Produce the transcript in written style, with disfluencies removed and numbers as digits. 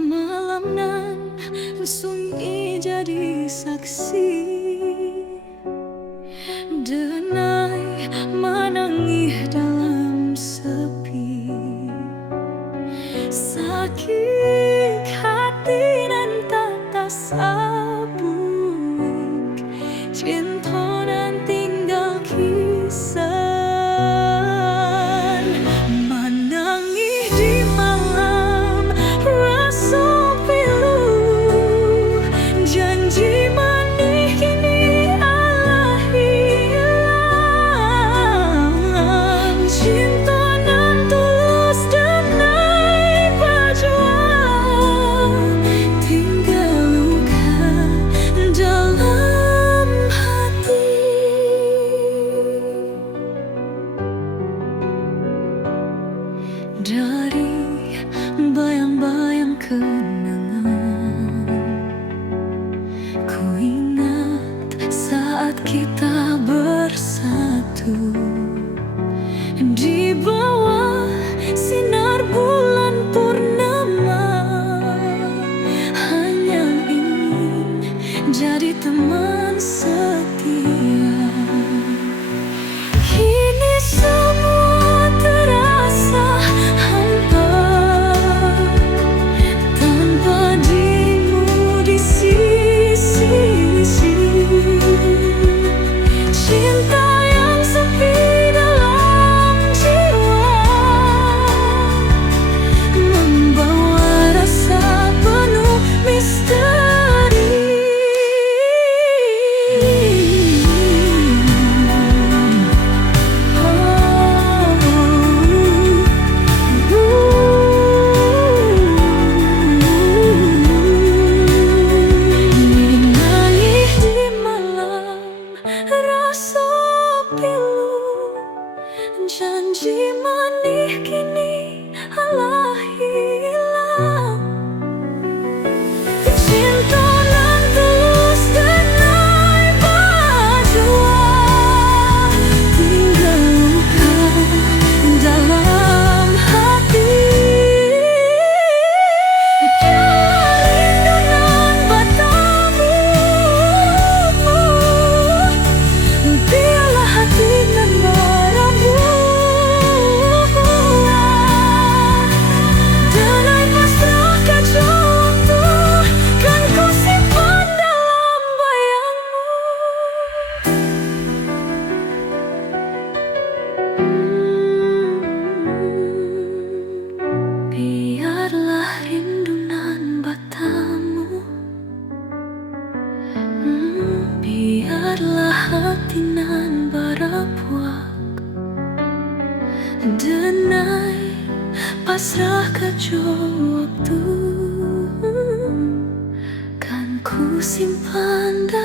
Malam nan sunyi jadi saksi, denai menangis dalam sepi. Sakit hati nan tak tersabuik, cinta nan tinggal kisah. Menangis di malam rasa pilu, janji manis kini alah hilang. Cinta nan tulus denai berjuang, tinggal luka dalam hati. Dari bayang-bayang kenangan, ku ingat saat kita bersatu di bawah sinar bulan purnama. Hanya ingin jadi teman setia. Kini semua terasa hampa tanpa dirimu di sisi. Cinta yang sepi dalam jiwa membawa rasa penuh misteri. Menangis di malam rasa pilu, janji manis kini alah hilang. Cinta nan tulus denai berjuang, tinggal luka dalam hati. Perlindungan bertemu, biarlah hati nan merebut. Denai pasrahkan contoh, kan ku simpan dalam bayangmu. Biarlah rindu nan bertemu, biarlah hati nan berapuak. Denai pasrahkan waktu, kan ku simpan dalam